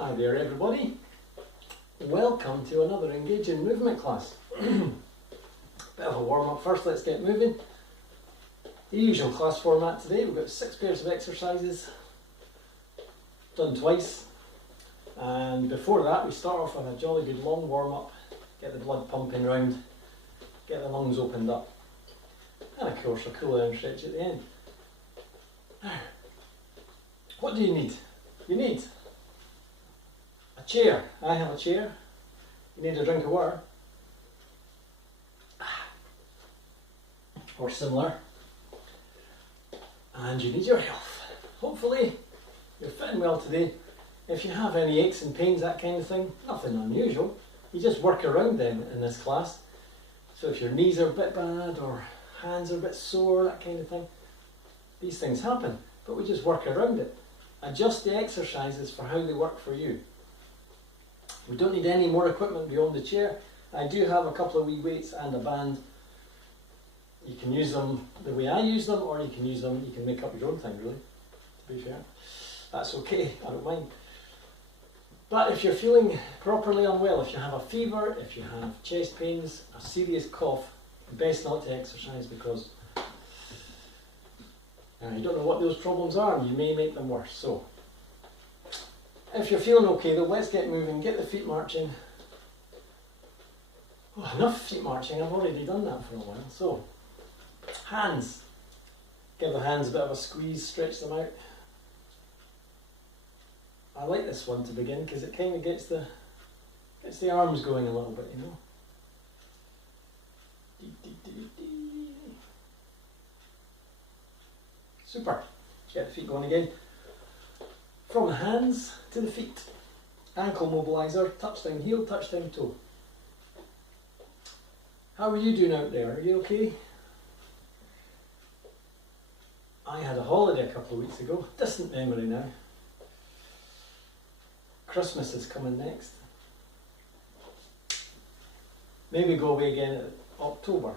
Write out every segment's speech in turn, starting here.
Hi there everybody, welcome to another engaging movement class. Bit of a warm up first, let's get moving. The usual class format today, we've got 6 pairs of exercises, done twice, and before that we start off with a jolly good long warm up, get the blood pumping round, get the lungs opened up, and of course a cool down stretch at the end. What do you need? You need a chair. I have a chair. You need a drink of water. Or similar. And you need your health. Hopefully you're fitting well today. If you have any aches and pains, that kind of thing, nothing unusual. You just work around them in this class. So if your knees are a bit bad or hands are a bit sore, that kind of thing, these things happen. But we just work around it. Adjust the exercises for how they work for you. We don't need any more equipment beyond the chair. I do have a couple of wee weights and a band. You can use them the way I use them, or you can use them, you can make up your own thing really, to be fair. That's okay, I don't mind. But if you're feeling properly unwell, if you have a fever, if you have chest pains, a serious cough, best not to exercise because you don't know what those problems are and you may make them worse. So, if you're feeling okay though, let's get moving, get the feet marching. Oh, enough feet marching, I've already done that for a while. So, hands. Give the hands a bit of a squeeze, stretch them out. I like this one to begin because it kind of gets the arms going a little bit, you know. Super. Get the feet going again. From the hands to the feet. Ankle mobiliser, touchdown heel, touchdown toe. How are you doing out there? Are you okay? I had a holiday a couple of weeks ago. Distant memory now. Christmas is coming next. Maybe go away again in October.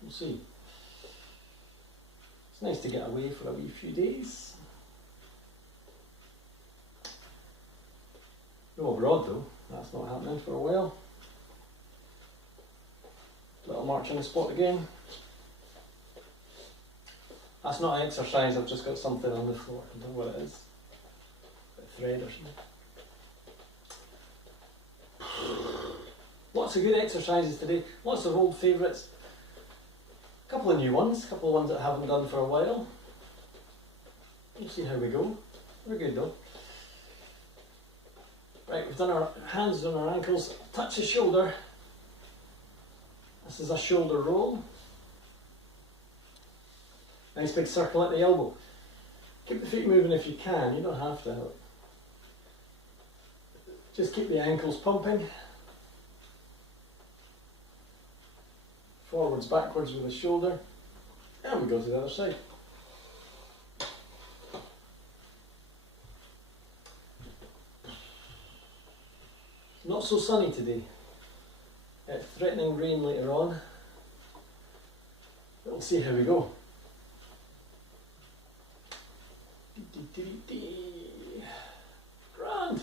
We'll see. It's nice to get away for a wee few days. No abroad though, that's not happening for a while. Little march on the spot again. That's not an exercise, I've just got something on the floor. I don't know what it is. A thread or something. Lots of good exercises today, lots of old favourites. A couple of new ones, a couple of ones that I haven't done for a while. We'll see how we go. We're good though. Right, we've done our hands on our ankles, touch the shoulder. This is a shoulder roll. Nice big circle at the elbow. Keep the feet moving if you can, you don't have to. Just keep the ankles pumping. Forwards, backwards with the shoulder. And we go to the other side. Not so sunny today. Threatening rain later on. But we'll see how we go. Grand.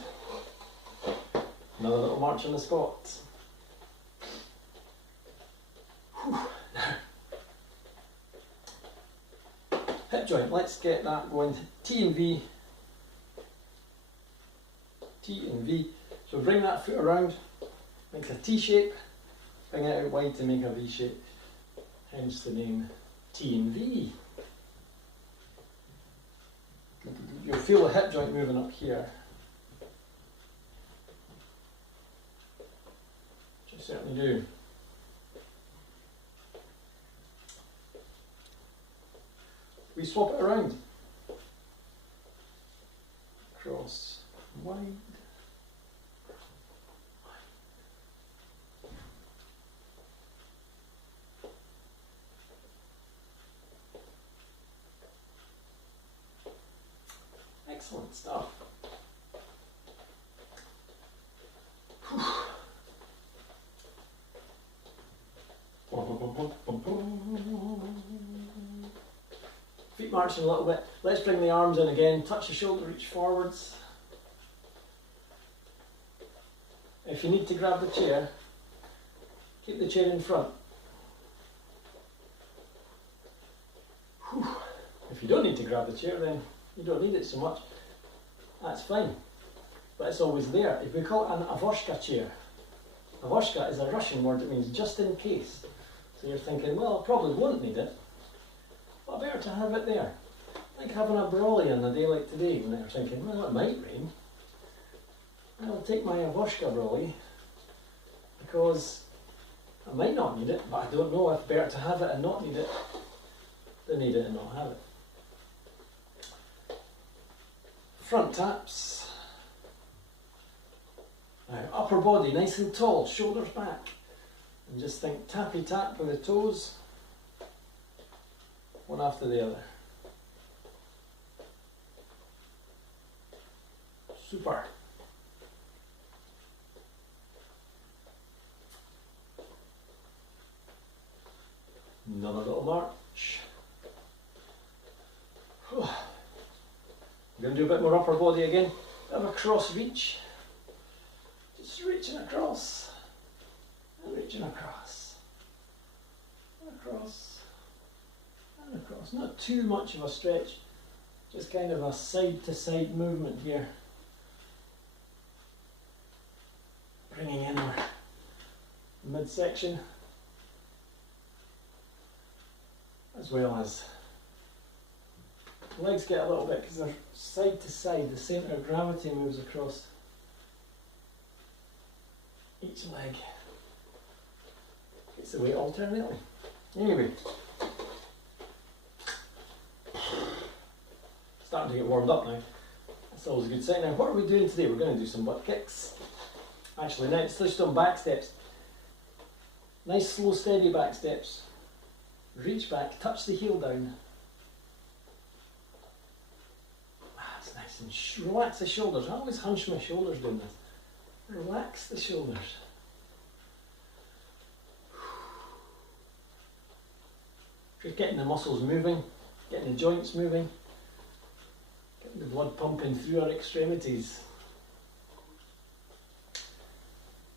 Another little march on the spot. Hip joint, let's get that going. T and V. T and V. So bring that foot around, makes a T shape, bring it out wide to make a V shape, hence the name T and V. You'll feel the hip joint moving up here. Which I certainly do. We swap it around. Cross, wide. Excellent stuff. Feet marching a little bit. Let's bring the arms in again. Touch the shoulder, reach forwards. If you need to grab the chair, keep the chair in front. Whew. If you don't need to grab the chair, then you don't need it so much. That's fine, but it's always there. If we call it an avoshka chair, avoshka is a Russian word that means just in case. So you're thinking, well, I probably won't need it, but better to have it there. Like having a brolly on a day like today, when you're thinking, well, it might rain. I'll take my avoshka brolly because I might not need it, but I don't know if better to have it and not need it than need it and not have it. Front taps. Now, upper body nice and tall, shoulders back. And just think tappy tap with the toes, one after the other. Super. Another little march. I'm going to do a bit more upper body again. Have a cross reach. Just reaching across. And reaching across. And across. And across. Not too much of a stretch. Just kind of a side to side movement here. Bringing in our midsection. As well as legs get a little bit, because they're side to side, the centre of gravity moves across each leg. Gets the weight alternately. Anyway, starting to get warmed up now. That's always a good sign. Now, what are we doing today? We're going to do some butt kicks. Actually, now it's just on back steps. Nice, slow, steady back steps. Reach back, touch the heel down. That's nice and relax the shoulders. I always hunch my shoulders doing this. Relax the shoulders. Just getting the muscles moving, getting the joints moving, getting the blood pumping through our extremities.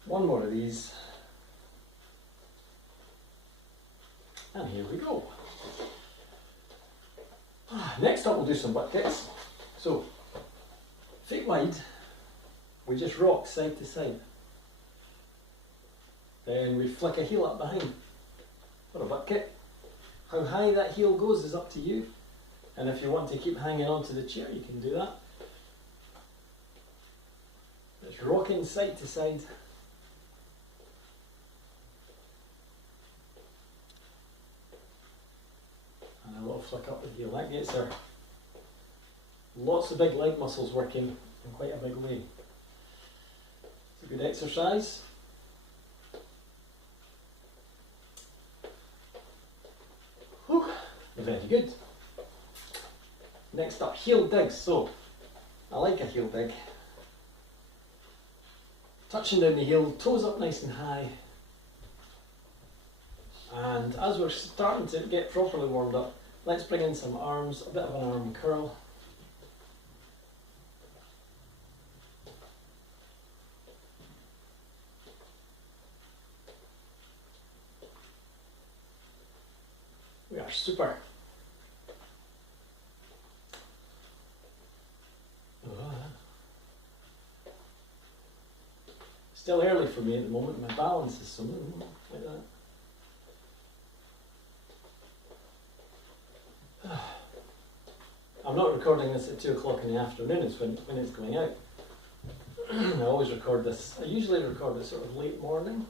One more of these. And here we go. Next up we'll do some butt kicks. So, feet wide, we just rock side to side. Then we flick a heel up behind for a butt kick. How high that heel goes is up to you. And if you want to keep hanging on to the chair, you can do that. Just rocking side to side. And a little flick up with your leg. Yes, sir. Lots of big leg muscles working in quite a big way. It's a good exercise. Whew. Very good. Next up, heel digs. So, I like a heel dig. Touching down the heel, toes up nice and high. And as we're starting to get properly warmed up, let's bring in some arms, a bit of an arm curl. We are super. Still early for me at the moment, my balance is so like that. I'm not recording this at 2 o'clock in the afternoon, it's when it's going out. I always record this, I usually record this sort of late morning.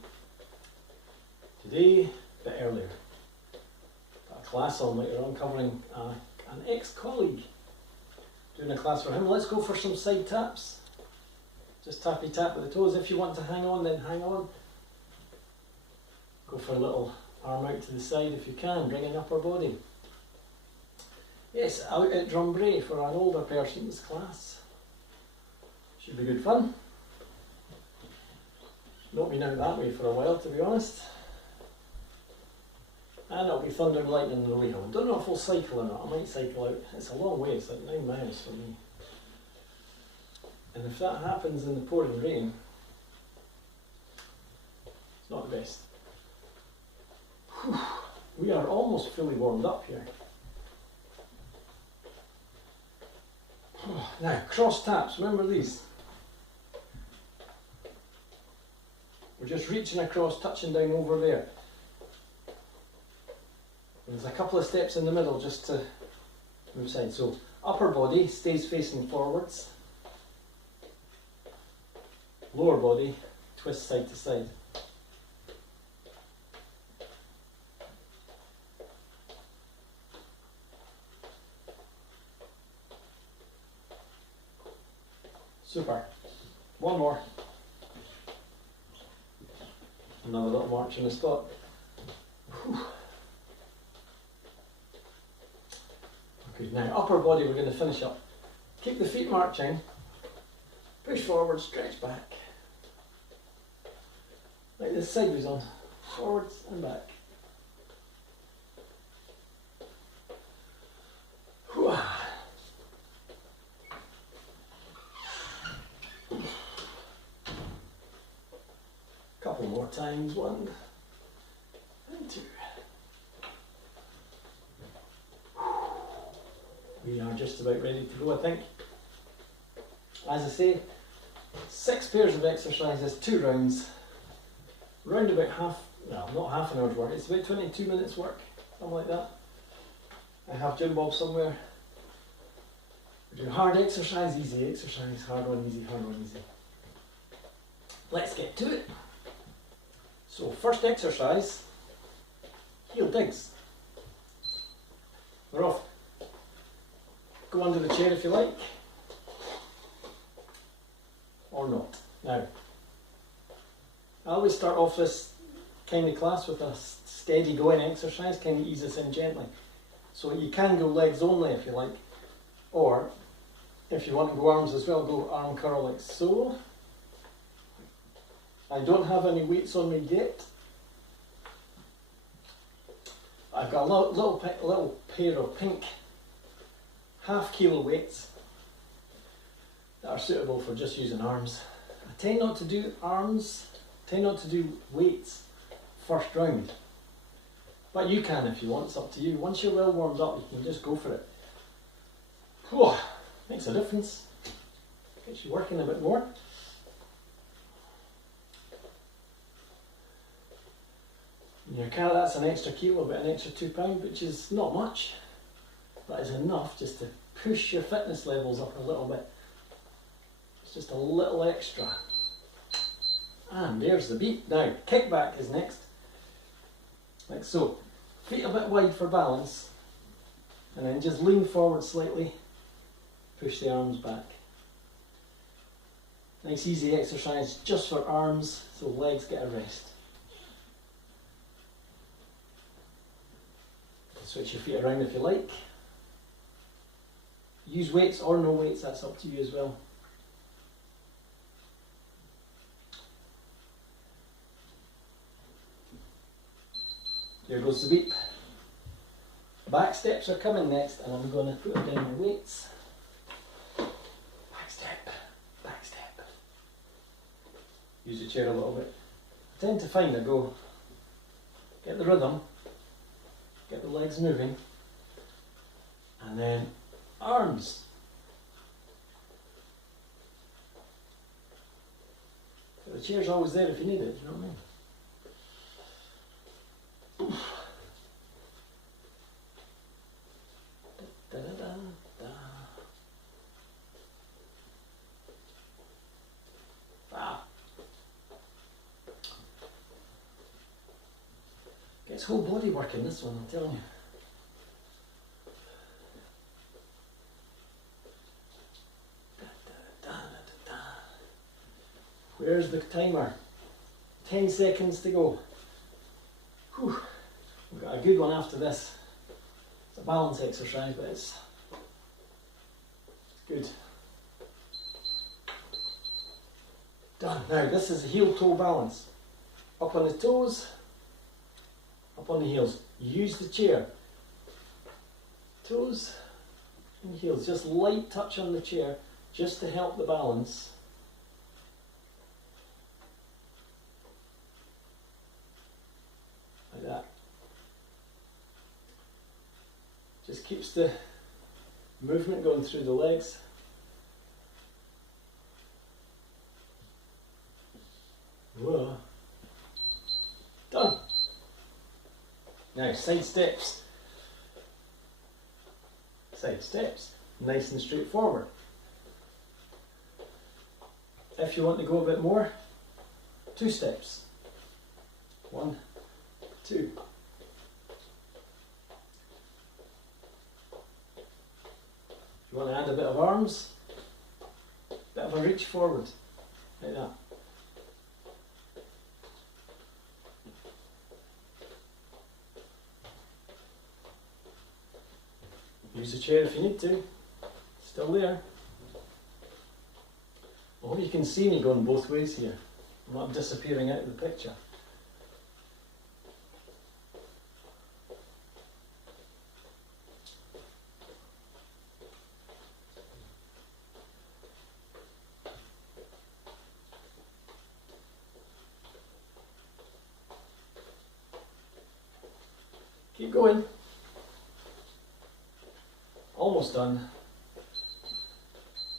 Today, a bit earlier. Got a class on later on covering an ex-colleague. Doing a class for him. Let's go for some side taps. Just tappy tap with the toes. If you want to hang on, then hang on. Go for a little arm out to the side if you can, bring in upper body. Yes, out at Drumbray for an older person's class. Should be good fun. Not been out that way for a while, to be honest. And it'll be thunder and lightning in the Leo. Don't know if we'll cycle or not. I might cycle out. It's a long way, it's like 9 miles for me. And if that happens in the pouring rain, best. Whew. We are almost fully warmed up here. Now, cross taps, remember these? We're just reaching across, touching down over there. There's a couple of steps in the middle just to move side. So, upper body stays facing forwards. Lower body twists side to side. Super. One more. Another little march in the spot. Whew. Okay, now upper body we're going to finish up. Keep the feet marching. Push forward, stretch back. Like this sideways on. Forwards and back. Whew. Couple more times, 1 and 2. We are just about ready to go, I think. As I say, 6 pairs of exercises, 2 rounds. Round about not half an hour's work, it's about 22 minutes work, something like that. I have Gym Bob somewhere. We're doing hard exercise, easy exercise, hard one, easy, hard one, easy. Let's get to it. So first exercise, heel digs. We're off. Go under the chair if you like, or not. Now, I always start off this kind of class with a steady going exercise, kind of ease us in gently. So you can go legs only if you like, or if you want to go arms as well, go arm curl like so. I don't have any weights on me yet. I've got a little pair of pink half kilo weights that are suitable for just using arms. I tend not to do weights first round, but you can if you want, it's up to you. Once you're well warmed up, you can just go for it. Whew, makes a difference, gets you working a bit more. That's an extra kilo, about an extra £2, which is not much. That is enough just to push your fitness levels up a little bit. It's just a little extra. And there's the beat. Now, kick back is next. Like so. Feet a bit wide for balance. And then just lean forward slightly. Push the arms back. Nice easy exercise just for arms, so legs get a rest. Switch your feet around if you like. Use weights or no weights, that's up to you as well. Here goes the beep. Back steps are coming next, and I'm going to put down my weights. Back step, back step. Use the chair a little bit. I tend to find I go, get the rhythm, get the legs moving, and then arms. The chair's always there if you need it, you know what I mean? Da, da, da, da. Ah. Gets whole body working this one, I'm telling you. Where's the timer? 10 seconds to go. Whew. We've got a good one after this. It's a balance exercise, but it's good. Done. Now this is a heel toe balance. Up on the toes, up on the heels. Use the chair. Toes and heels. Just light touch on the chair just to help the balance. Just keeps the movement going through the legs. Whoa. Done. Now side steps. Side steps. Nice and straightforward. If you want to go a bit more, 2 steps. 1, 2. If you want to add a bit of arms, bit of a reach forward, like that. Use the chair if you need to. Still there. I hope you can see me going both ways here. I'm not disappearing out of the picture. Keep going. Almost done.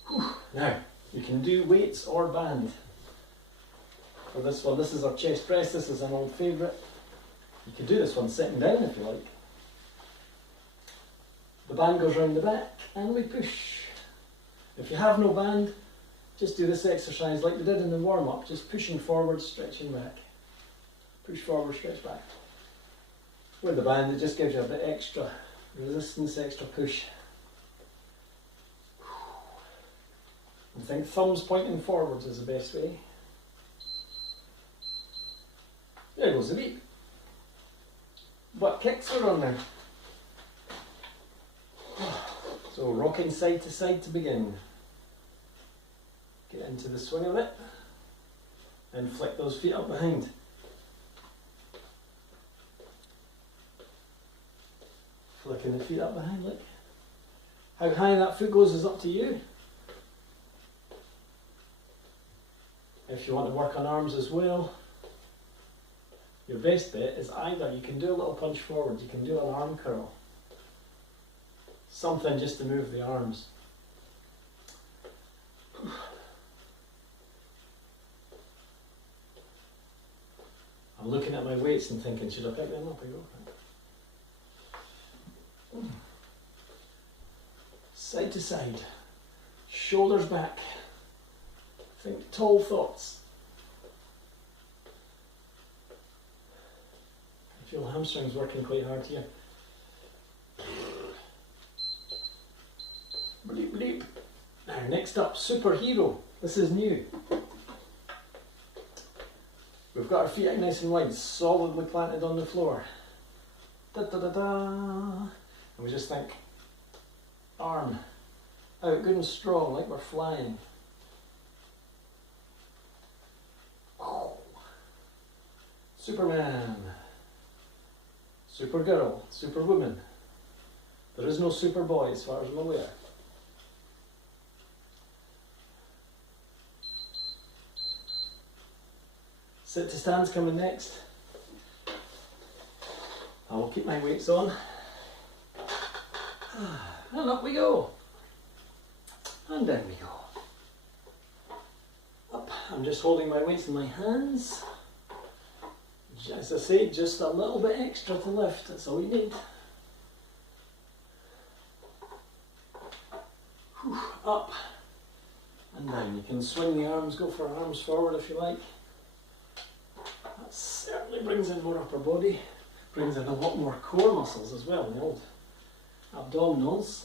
Whew. Now, you can do weights or band. For this one, this is our chest press, this is an old favourite. You can do this one sitting down if you like. The band goes round the back and we push. If you have no band, just do this exercise like we did in the warm-up, just pushing forward, stretching back. Push forward, stretch back. With the band, it just gives you a bit extra resistance, extra push. I think thumbs pointing forwards is the best way. There goes the beat. Butt kicks are on there. So rocking side to side to begin. Get into the swing of it and flick those feet up behind. Flicking the feet up behind, look. How high that foot goes is up to you. If you want to work on arms as well, your best bet is either you can do a little punch forward, you can do an arm curl. Something just to move the arms. I'm looking at my weights and thinking, should I pick them up or go? Side to side, shoulders back. Think tall thoughts. I feel hamstrings working quite hard here. Bleep bleep. Now next up, superhero. This is new. We've got our feet out nice and wide, solidly planted on the floor. Da da da da. And we just think, arm out good and strong, like we're flying. Superman, Supergirl, Superwoman. There is no Superboy as far as I'm aware. Sit to stands coming next. I will keep my weights on. And up we go. And down we go. Up. I'm just holding my weights in my hands. As I say, just a little bit extra to lift, that's all you need. Whew, up and down. You can swing the arms, go for arms forward if you like. That certainly brings in more upper body, brings in a lot more core muscles as well, the old abdominals.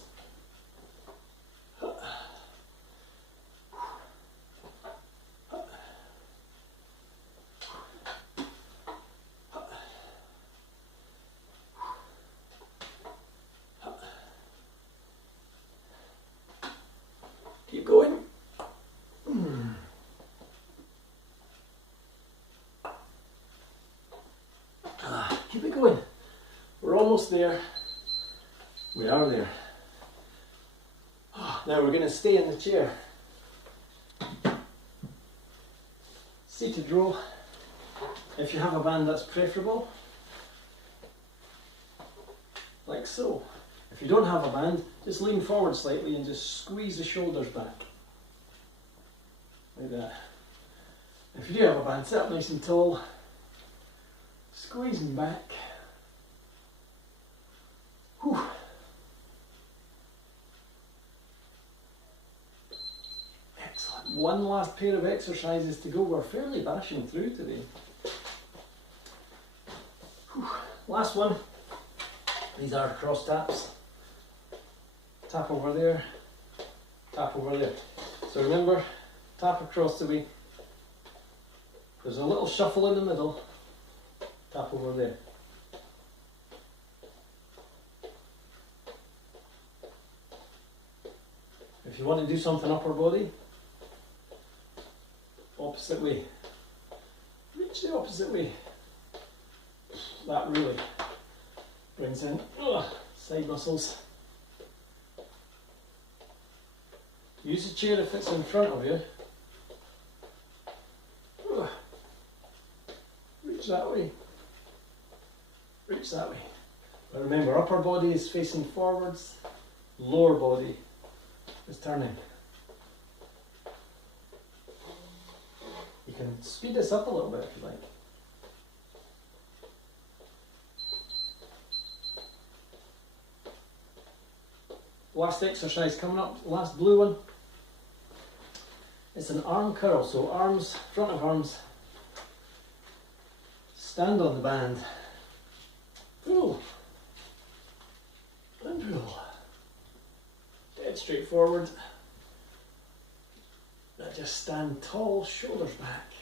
Keep going. Keep it going. We're almost there. We are there. Now we're going to stay in the chair. Seated row. If you have a band, that's preferable. Like so. If you don't have a band, just lean forward slightly and just squeeze the shoulders back. Like that. If you do have a band, sit up nice and tall, squeezing back. Whew. Excellent. One last pair of exercises to go. We're fairly bashing through today. Whew. Last one. These are cross taps. Tap over there, tap over there. So remember, tap across the way. There's a little shuffle in the middle. Tap over there. If you want to do something upper body, opposite way. Reach the opposite way. That really brings in side muscles. Use the chair if it's in front of you. Reach that way. Reach that way. But remember, upper body is facing forwards, lower body is turning. You can speed this up a little bit if you like. Last exercise coming up, last blue one. It's an arm curl, so arms, front of arms, stand on the band, pull, and pull. Dead straight forward. Now just stand tall, shoulders back.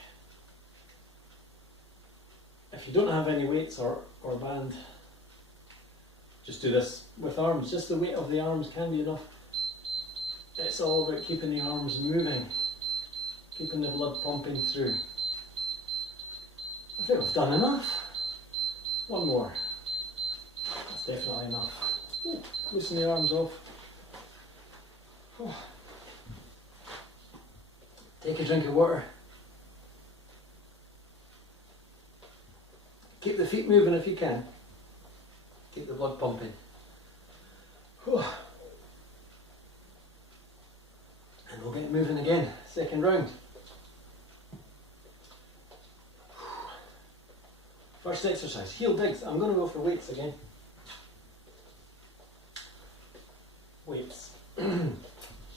If you don't have any weights or band, just do this with arms. Just the weight of the arms can be enough. It's all about keeping the arms moving, keeping the blood pumping through. I think we've done enough. One more. That's definitely enough. Ooh, loosen the arms off. Oh. Take a drink of water. Keep the feet moving if you can. Keep the blood pumping. Oh. And we'll get moving again. Second round. First exercise, heel digs. I'm going to go for weights again. Weights.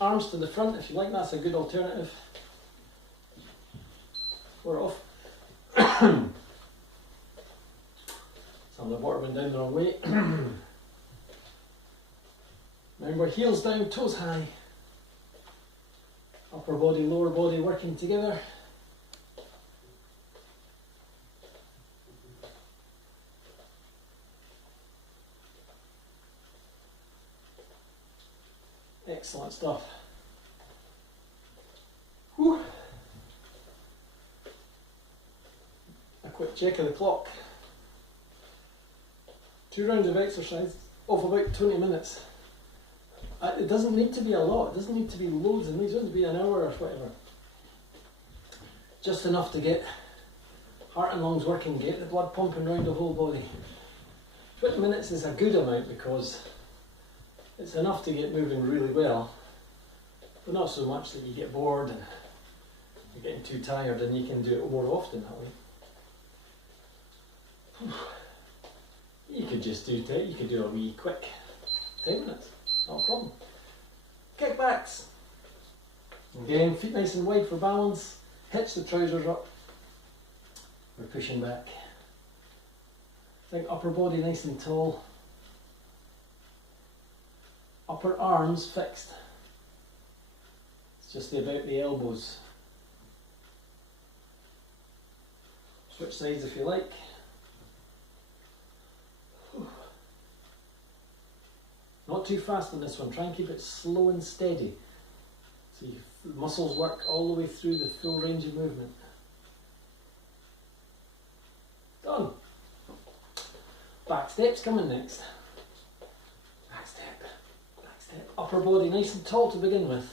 Arms to the front if you like, that's a good alternative. We're off. Some of the water went down the wrong way. Remember, heels down, toes high. Upper body, lower body working together. Excellent stuff. Whew. A quick check of the clock. 2 rounds of exercise of about 20 minutes. It doesn't need to be a lot, it doesn't need to be loads, it doesn't need to be an hour or whatever. Just enough to get heart and lungs working, get the blood pumping around the whole body. 20 minutes is a good amount because it's enough to get moving really well, but not so much that you get bored and you're getting too tired, and you can do it more often that way. You could just do you could do a wee quick 10 minutes, not a problem. Kickbacks. Again, feet nice and wide for balance. Hitch the trousers up. We're pushing back. Think upper body nice and tall. Upper arms fixed. It's just about the elbows. Switch sides if you like. Not too fast on this one, try and keep it slow and steady. So the muscles work all the way through the full range of movement. Done. Back steps coming next. Back step, back step. Upper body nice and tall to begin with.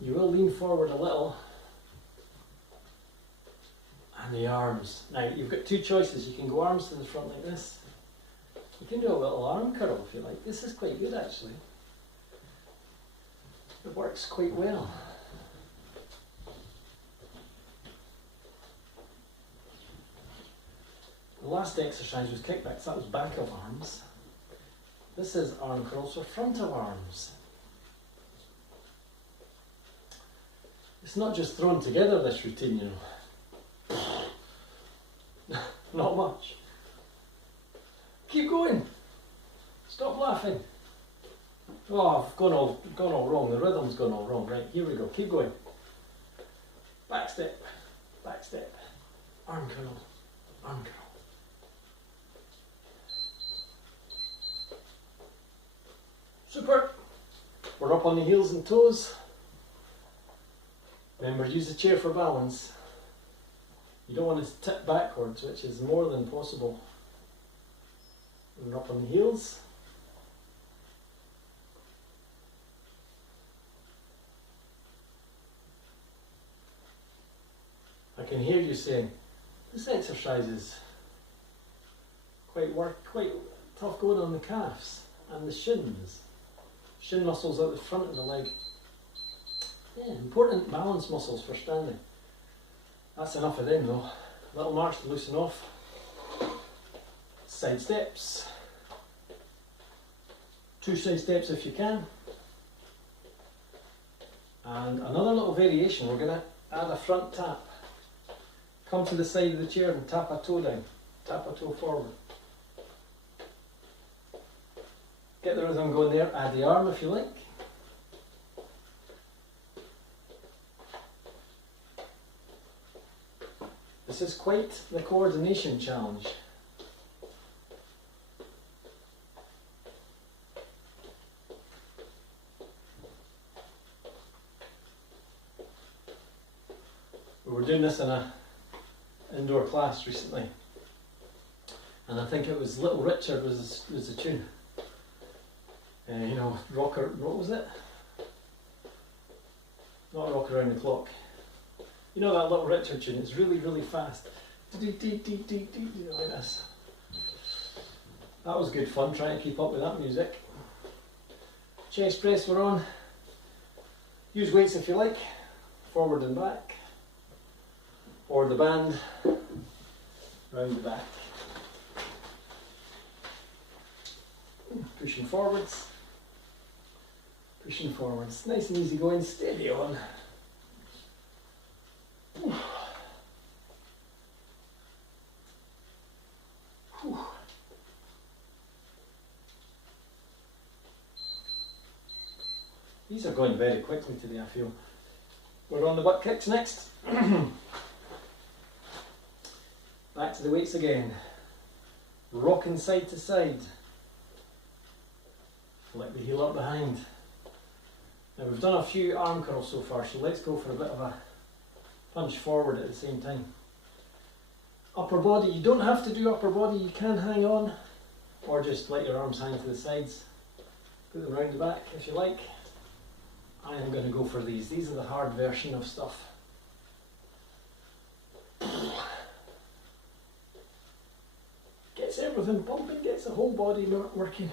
You will lean forward a little. And the arms. Now you've got 2 choices. You can go arms to the front like this. You can do a little arm curl if you like. This is quite good actually. It works quite well. The last exercise was kickbacks, that was back of arms. This is arm curls for front of arms. It's not just thrown together, this routine, you know. Not much. Keep going. Stop laughing. Oh, I've gone all wrong. The rhythm's gone all wrong. Right, here we go. Keep going. Back step, arm curl, arm curl. Super. We're up on the heels and toes. Remember, use the chair for balance. You don't want to tip backwards, which is more than possible. And up on the heels. I can hear you saying, this exercise is quite tough going on the calves and the shins. Shin muscles out the front of the leg. Yeah, important balance muscles for standing. That's enough of them though. Little march to loosen off. Side steps. 2 side steps if you can. And another little variation, we're going to add a front tap. Come to the side of the chair and tap a toe down. Tap a toe forward. Get the rhythm going there, add the arm if you like. This is quite the coordination challenge. We were doing this in an indoor class recently, and I think it was Little Richard was the tune. You know, rocker, what was it? Not Rock Around the Clock. You know that Little Richard tune, it's really, really fast. Like this. That was good fun trying to keep up with that music. Chest press we're on. Use weights if you like, forward and back. Or the band, round the back. Pushing forwards. Pushing forwards. Nice and easy going, steady on. Whew. Whew. These are going very quickly today, I feel. We're on the butt kicks next. Back to the weights again. Rocking side to side. Flick the heel up behind. Now we've done a few arm curls so far, so let's go for a bit of a punch forward at the same time. Upper body, you don't have to do upper body, you can hang on, or just let your arms hang to the sides. Put them round the back if you like. I am going to go for these. These are the hard version of stuff. Gets everything pumping, gets the whole body working.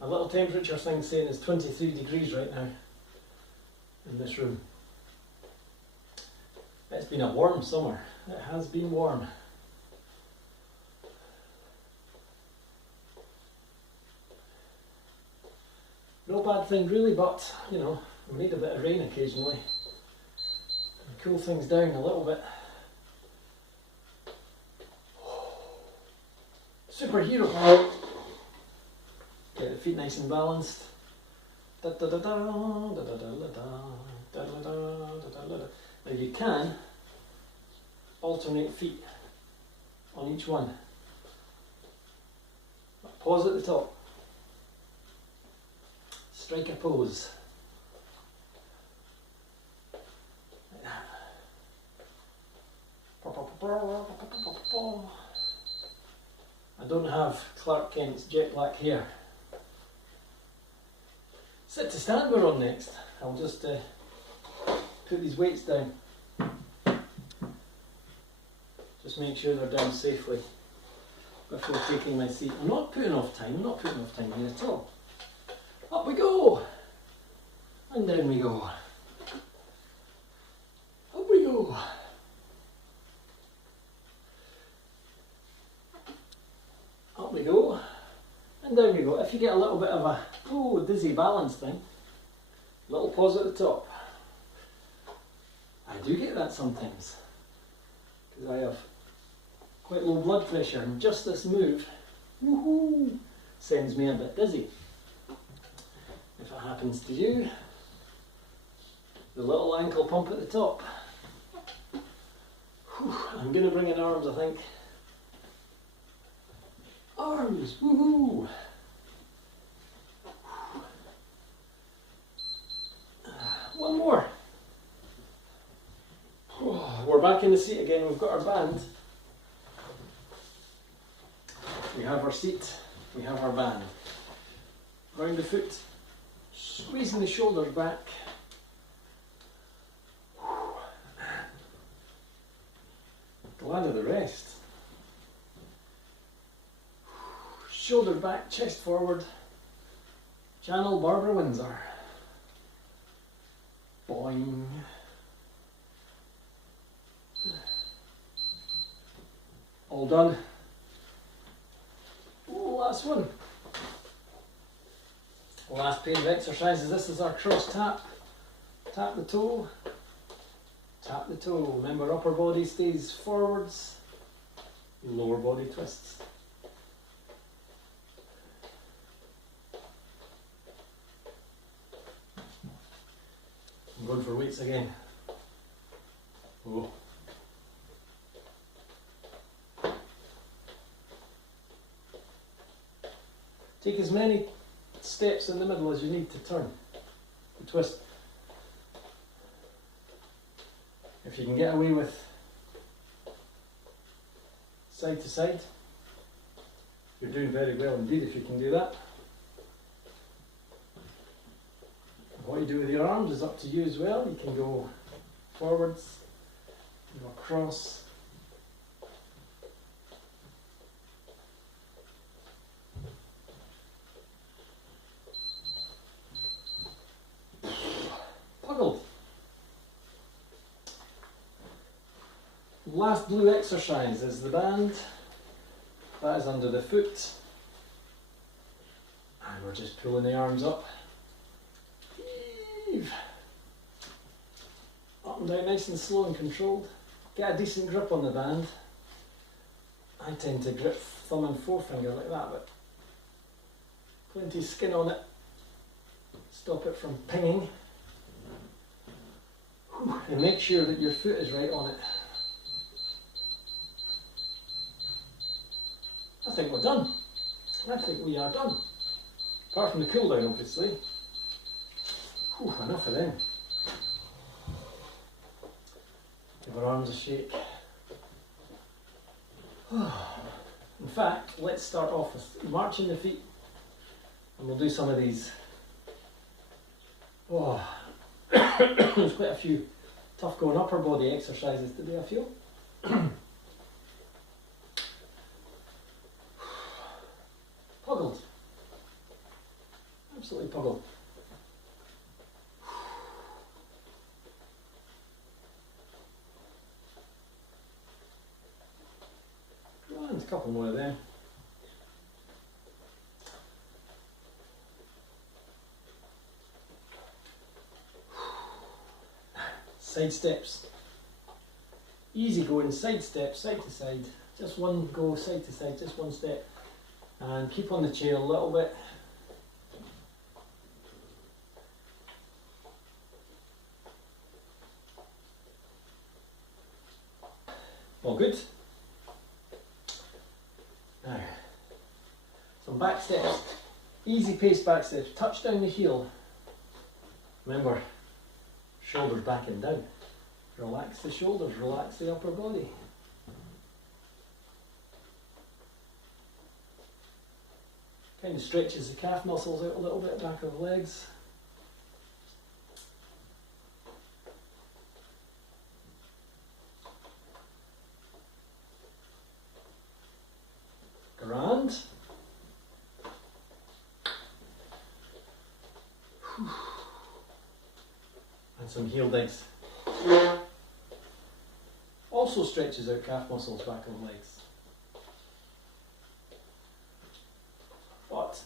A little temperature thing saying it's 23 degrees right now in this room. It's been a warm summer. It has been warm. No bad thing really, but you know, we need a bit of rain occasionally and cool things down a little bit. Superhero. Get the feet nice and balanced. Now you can alternate feet on each one. Pause at the top. Strike a pose. Like that. I don't have Clark Kent's jet black hair. Sit to stand we're on next. I'll just put these weights down. Just make sure they're down safely before taking my seat. I'm not putting off time, here at all. Up we go! And down we go. Up we go. Up we go. And down we go. If you get a little bit of a dizzy balance thing, little pause at the top. I do get that sometimes, because I have quite low blood pressure, and just this move, woohoo, sends me a bit dizzy. If it happens to you, the little ankle pump at the top. Whew, I'm going to bring in arms, I think. Arms, woohoo! One more. Oh, we're back in the seat again. We've got our band. We have our seat. We have our band. Round the foot, squeezing the shoulders back. Glad of the rest. Shoulder back, chest forward. Channel Barbara Windsor. Boing. All done. Last one. Last pair of exercises. This is our cross tap. Tap the toe. Tap the toe. Remember, upper body stays forwards. Lower body twists. I'm going for weights again. Oh. Take as many steps in the middle as you need to turn, to twist. If you can get away with side to side, you're doing very well indeed if you can do that. What you do with your arms is up to you as well. You can go forwards, go across. Puggled. Last blue exercise is the band. That is under the foot. And we're just pulling the arms up. Up and down, nice and slow and controlled. Get a decent grip on the band. I tend to grip thumb and forefinger like that, but plenty of skin on it. Stop it from pinging. And make sure that your foot is right on it. I think we're done. I think we are done. Apart from the cool down, obviously. Whew, enough of them. Give our arms a shake. In fact, let's start off with marching the feet, and we'll do some of these. Oh, there's quite a few tough going upper body exercises today, I feel. Puggled. Absolutely puggled. And a couple more of them. Side steps. Easy going, side steps, side to side. Just one go, side to side, just one step. And keep on the chair a little bit. All good. Now, some back steps. Easy pace back steps. Touch down the heel. Remember, shoulders back and down. Relax the shoulders, relax the upper body. Kind of stretches the calf muscles out a little bit, back of the legs. and some heel digs. Also stretches out calf muscles back of the legs. But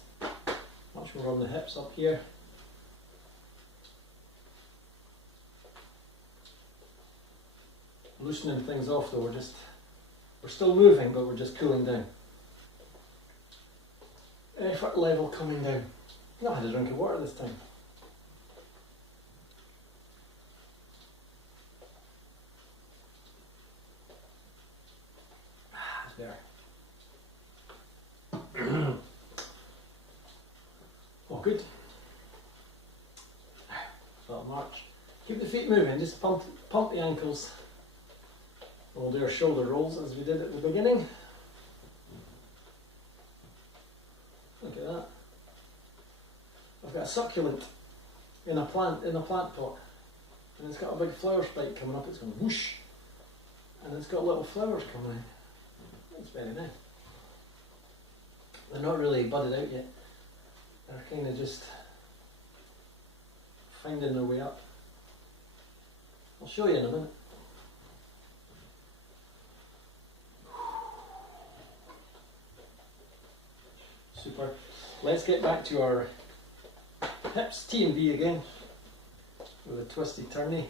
much more on the hips up here. Loosening things off though, we're still moving, but we're just cooling down. Effort level coming down. I had a drink of water this time. There. Oh, good. So march. Keep the feet moving, just pump the ankles. We'll do our shoulder rolls as we did at the beginning. Look at that. I've got a succulent in a plant pot, and it's got a big flower spike coming up. It's going whoosh, and it's got little flowers coming out. That's very nice. They're not really budded out yet. They're kind of just finding their way up. I'll show you in a minute. Super. Let's get back to our hips, T and V again, with a twisty turny.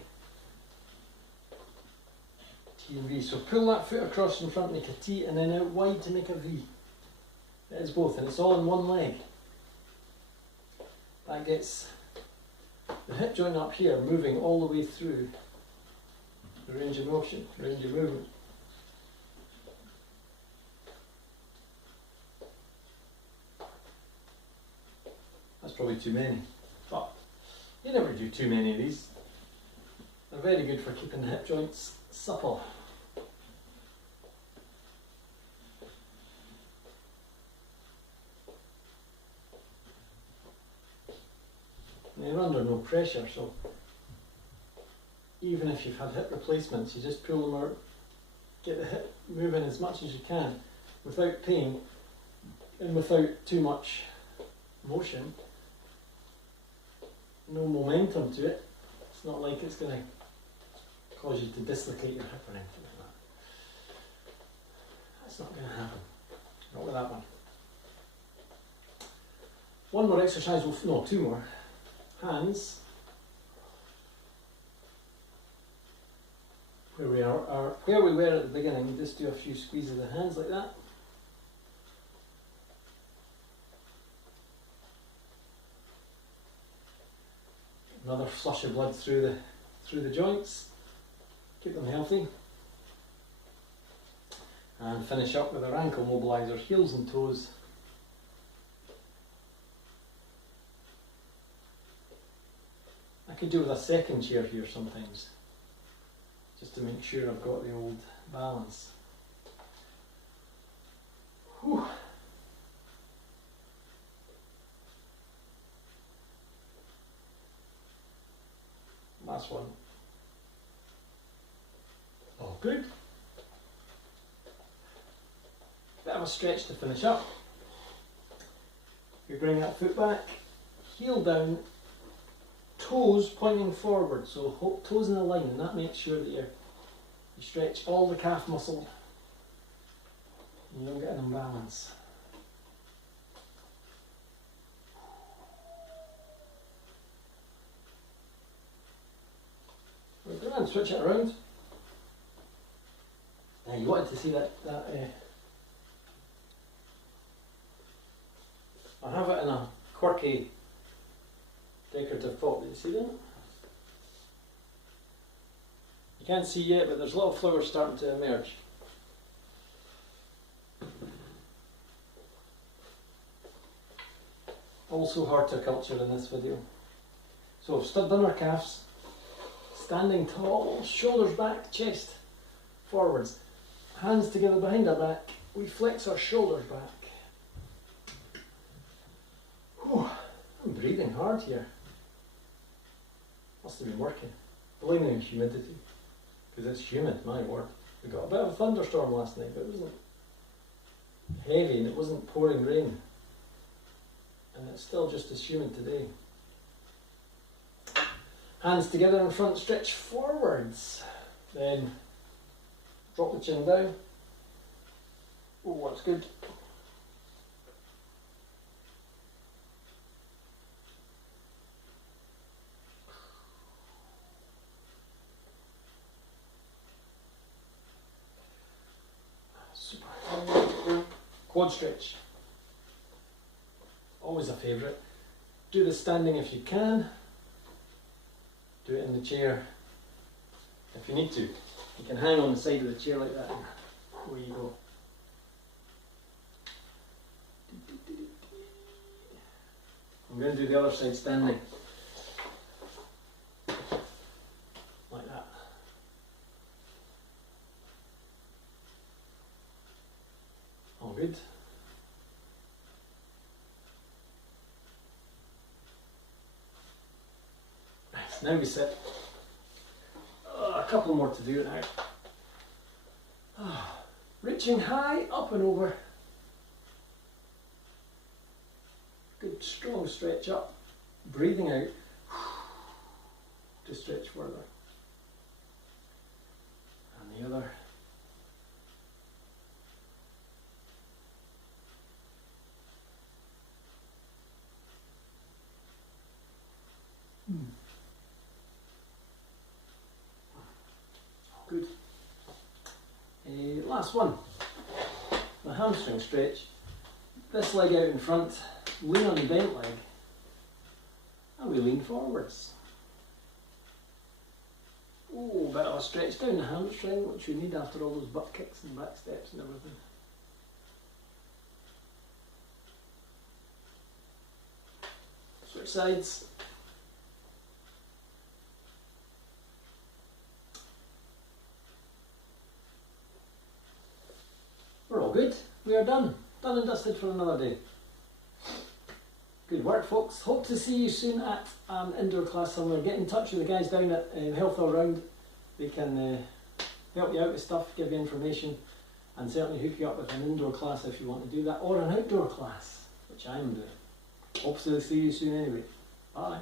T and V. So pull that foot across in front, make a T, and then out wide to make a V. It is both, and it's all in one leg. That gets the hip joint up here moving all the way through the range of motion, range of movement. That's probably too many, but you never do too many of these. They're very good for keeping the hip joints supple. And you're under no pressure, so even if you've had hip replacements, you just pull them out, get the hip moving as much as you can without pain and without too much motion. No momentum to it. It's not like it's going to cause you to dislocate your hip or anything like that. That's not going to happen. Not with that one. One more exercise, no, two more. Hands. Where we where we were at the beginning, just do a few squeezes of the hands like that. Another flush of blood through the joints. Keep them healthy. And finish up with our ankle mobilizers, heels and toes. I could do with a second chair here sometimes, just to make sure I've got the old balance. Whew. Last one. Oh, good. Bit of a stretch to finish up. You bring that foot back, heel down, toes pointing forward, so toes in a line, and that makes sure that you stretch all the calf muscle and you don't get an imbalance. Right, go on, switch it around. Now you wanted to see that I have it in a quirky decorative pot. Did you see that? You can't see yet, but there's little flowers starting to emerge. Also horticulture in this video. So we've done our calves, standing tall, shoulders back, chest forwards, hands together behind our back. We flex our shoulders back. Whew, I'm breathing hard here. Must have been working. Blaming humidity, because it's humid, my word. We got a bit of a thunderstorm last night, but it heavy and it wasn't pouring rain. And it's still just as humid today. Hands together in front, stretch forwards. Then drop the chin down. Oh, that's good. Super. Quad stretch. Always a favourite. Do the standing if you can. Do it in the chair if you need to. You can hang on the side of the chair like that. Away you go. I'm going to do the other side standing. Like that. All good. Nice. Now we sit. A couple more to do now. Reaching high, up and over. Good strong stretch up. Breathing out to stretch further. And the other. Good. Last one. The hamstring stretch. This leg out in front, lean on the bent leg, and we lean forwards. Oh, bit of a stretch down the hamstring, which we need after all those butt kicks and back steps and everything. Switch sides. We're all good. We are done. Done and dusted for another day. Good work, folks. Hope to see you soon at an indoor class somewhere. Get in touch with the guys down at Health All Round. They can help you out with stuff, give you information, and certainly hook you up with an indoor class if you want to do that, or an outdoor class, which I'm doing. Hope to see you soon anyway. Bye.